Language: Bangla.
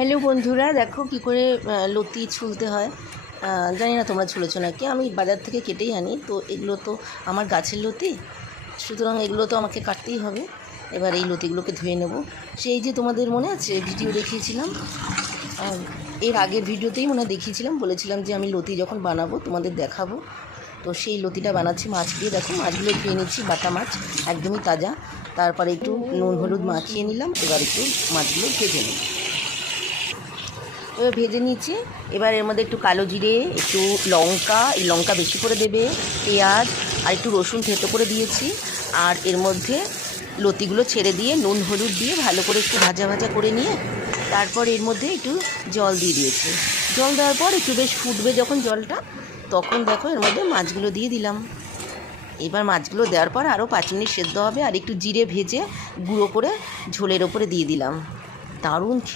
হ্যালো বন্ধুরা, দেখো কি করে লতি ছুলতে হয়। জানি না তোমরা ছুলেছো নাকি। আমি বাজার থেকে কেটেই আনি, তো এগুলো তো আমার গাছের লতি, সুতরাং এগুলো তো আমাকে কাটতেই হবে। এবার এই লতিগুলোকে ধুয়ে নেব। সেই যে তোমাদের মনে আছে ভিডিও দেখিয়েছিলাম, এর আগের ভিডিওতেই মনে হয় দেখিয়েছিলাম, বলেছিলাম যে আমি লতি যখন বানাবো তোমাদের দেখাবো। তো সেই লতিটা বানাচ্ছি মাছ দিয়ে। দেখো মাছগুলো ধুয়ে নিচ্ছি, বাটা মাছ একদমই তাজা। তারপরে একটু নুন হলুদ মাখিয়ে নিলাম। এবার একটু মাছগুলো ভেজে নিই। এবার ভেজে নিচ্ছি। এবার এর মধ্যে একটু কালো জিরে, একটু লঙ্কা, এই লঙ্কা বেশি করে দেবে, পেঁয়াজ আর একটু রসুন থেতো করে দিয়েছি। আর এর মধ্যে লতিগুলো ছেড়ে দিয়ে নুন হলুদ দিয়ে ভালো করে একটু ভাজা ভাজা করে নিয়ে তারপর এর মধ্যে একটু জল দিয়ে দিয়েছি। জল দেওয়ার পর একটু বেশ ফুটবে যখন জলটা, তখন দেখো এর মধ্যে মাছগুলো দিয়ে দিলাম। এবার মাছগুলো দেওয়ার পর আরও 5 মিনিট সেদ্ধ হবে। আর একটু জিরে ভেজে গুঁড়ো করে ঝোলের ওপরে দিয়ে দিলাম। দারুণ